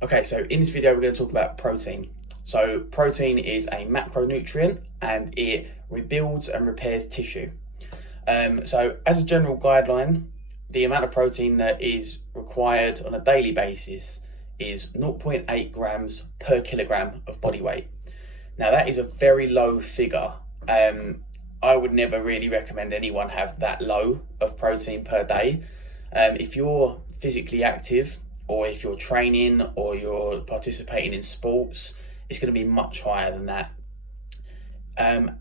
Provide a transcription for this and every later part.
Okay, so in this video, we're going to talk about protein. So protein is a macronutrient and it rebuilds and repairs tissue. So as a general guideline, the amount of protein that is required on a daily basis is 0.8 grams per kilogram of body weight. Now that is a very low figure. I would never really recommend anyone have that low of protein per day. If you're physically active, or if you're training or you're participating in sports, it's going to be much higher than that.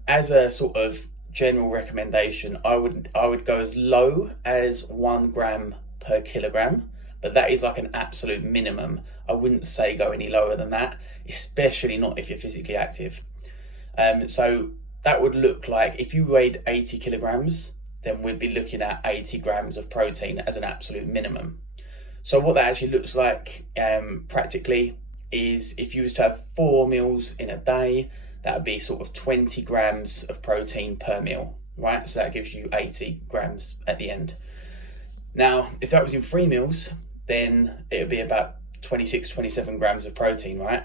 As a sort of general recommendation, I would go as low as 1 gram per kilogram, but that is like an absolute minimum. I wouldn't say go any lower than that, especially not if you're physically active. So that would look like if you weighed 80 kilograms, then we'd be looking at 80 grams of protein as an absolute minimum. So what that actually looks like practically is if you was to have 4 meals in a day, that would be sort of 20 grams of protein per meal, right? So that gives you 80 grams at the end. Now, if that was in 3 meals, then it would be about 26, 27 grams of protein, right?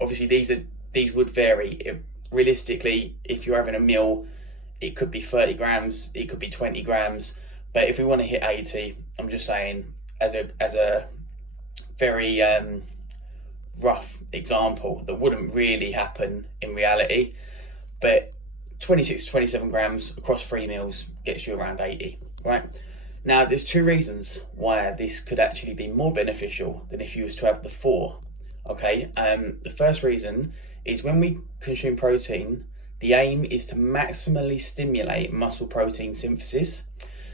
Obviously, these would vary. Realistically, if you're having a meal, it could be 30 grams, it could be 20 grams. But if we want to hit 80, I'm just saying, as a very rough example that wouldn't really happen in reality, but 26 to 27 grams across 3 meals gets you around 80, right? Now there's 2 reasons why this could actually be more beneficial than if you was to have the 4. Okay, the first reason is when we consume protein, the aim is to maximally stimulate muscle protein synthesis.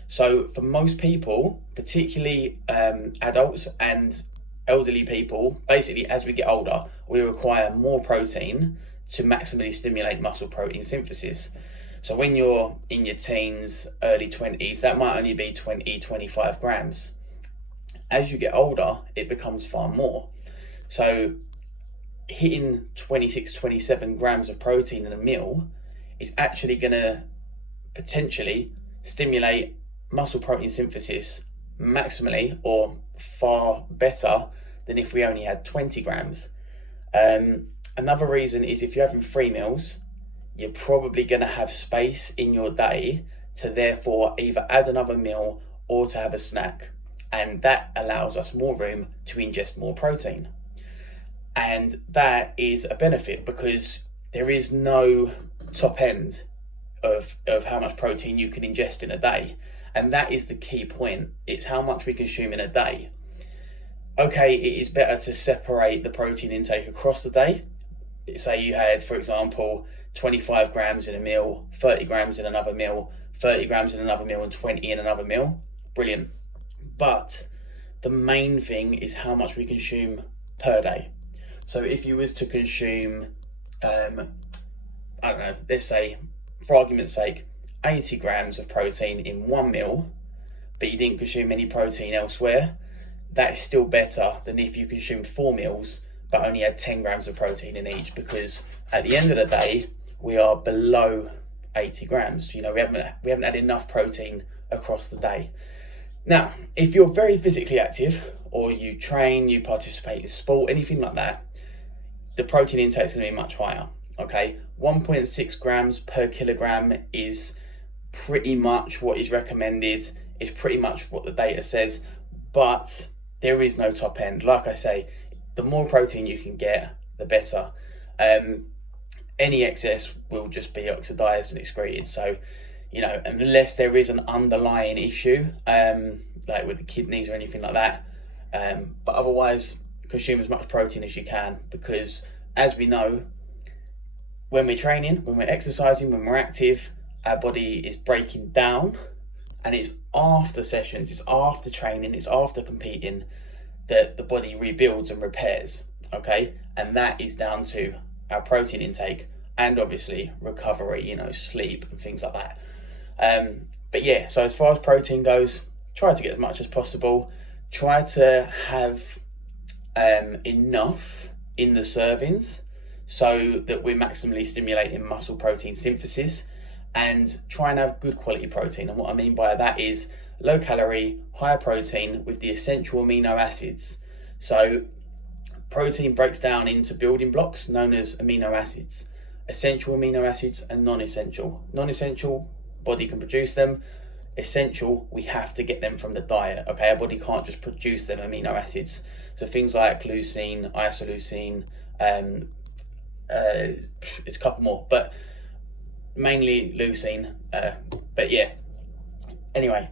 So for most people, particularly adults and elderly people, basically as we get older, we require more protein to maximally stimulate muscle protein synthesis. So when you're in your teens, early 20s, that might only be 20, 25 grams. As you get older, it becomes far more. So hitting 26, 27 grams of protein in a meal is actually going to potentially stimulate muscle protein synthesis maximally or far better than if we only had 20 grams. Another reason is if you're having 3 meals, you're probably going to have space in your day to therefore either add another meal or to have a snack. And that allows us more room to ingest more protein. And that is a benefit because there is no top end of how much protein you can ingest in a day. And that is the key point. It's how much we consume in a day. Okay, it is better to separate the protein intake across the day. Say you had, for example, 25 grams in a meal, 30 grams in another meal, 30 grams in another meal, and 20 in another meal. Brilliant. But the main thing is how much we consume per day. So if you was to consume, I don't know, let's say, for argument's sake, 80 grams of protein in 1 meal, but you didn't consume any protein elsewhere, that is still better than if you consumed 4 meals but only had 10 grams of protein in each, because at the end of the day we are below 80 grams. You know, we haven't had enough protein across the day. Now, if you're very physically active or you train, you participate in sport, anything like that, the protein intake is going to be much higher. Okay, 1.6 grams per kilogram is pretty much what is recommended. It's pretty much what the data says, but there is no top end. Like I say, the more protein you can get, the better. Any excess will just be oxidized and excreted. So, you know, unless there is an underlying issue, like with the kidneys or anything like that, but otherwise, consume as much protein as you can, because as we know, when we're training, when we're exercising, when we're active, our body is breaking down, and it's after sessions, it's after training, it's after competing that the body rebuilds and repairs, okay? And that is down to our protein intake and obviously recovery, you know, sleep and things like that. But yeah, so as far as protein goes, try to get as much as possible. Try to have enough in the servings so that we're maximally stimulating muscle protein synthesis, and try and have good quality protein. And what I mean by that is low calorie, high protein with the essential amino acids. So Protein breaks down into building blocks known as amino acids. Essential amino acids and non-essential. Non-essential, body can produce them. Essential, we have to get them from the diet. Okay, our body can't just produce them amino acids. So things like leucine, isoleucine, it's a couple more, but mainly leucine. But yeah, anyway,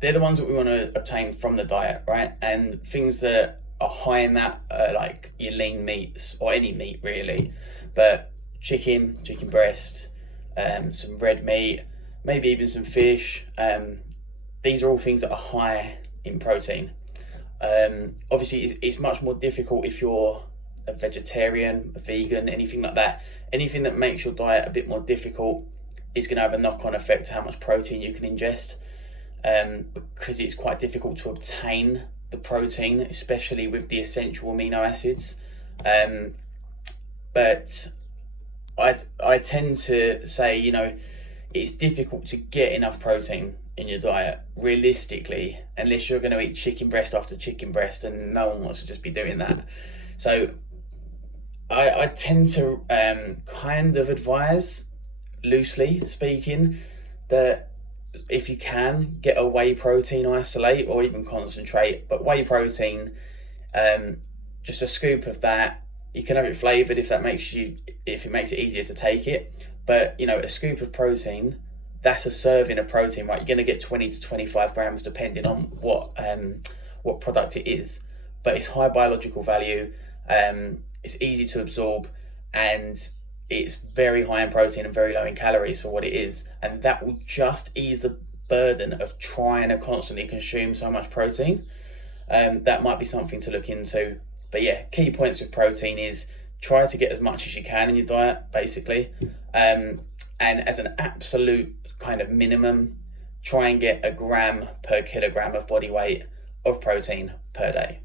they're the ones that we want to obtain from the diet, right? And things that are high in that are like your lean meats, or any meat really, but chicken breast, some red meat, maybe even some fish. These are all things that are high in protein. Obviously, it's much more difficult if you're a vegetarian, a vegan, anything like that. Anything that makes your diet a bit more difficult is going to have a knock-on effect to how much protein you can ingest, because it's quite difficult to obtain the protein, especially with the essential amino acids. But I tend to say, it's difficult to get enough protein in your diet realistically, unless you're going to eat chicken breast after chicken breast, and no one wants to just be doing that. So I tend to kind of advise, loosely speaking, that if you can, get a whey protein isolate or even concentrate, but whey protein, just a scoop of that. You can have it flavored if it makes it easier to take it, but a scoop of protein, that's a serving of protein, right? You're going to get 20 to 25 grams depending on what product it is, but it's high biological value. It's easy to absorb, and it's very high in protein and very low in calories for what it is, and that will just ease the burden of trying to constantly consume so much protein. That might be something to look into. But yeah, key points with protein is try to get as much as you can in your diet, basically, and as an absolute kind of minimum, try and get 1 gram per kilogram of body weight of protein per day.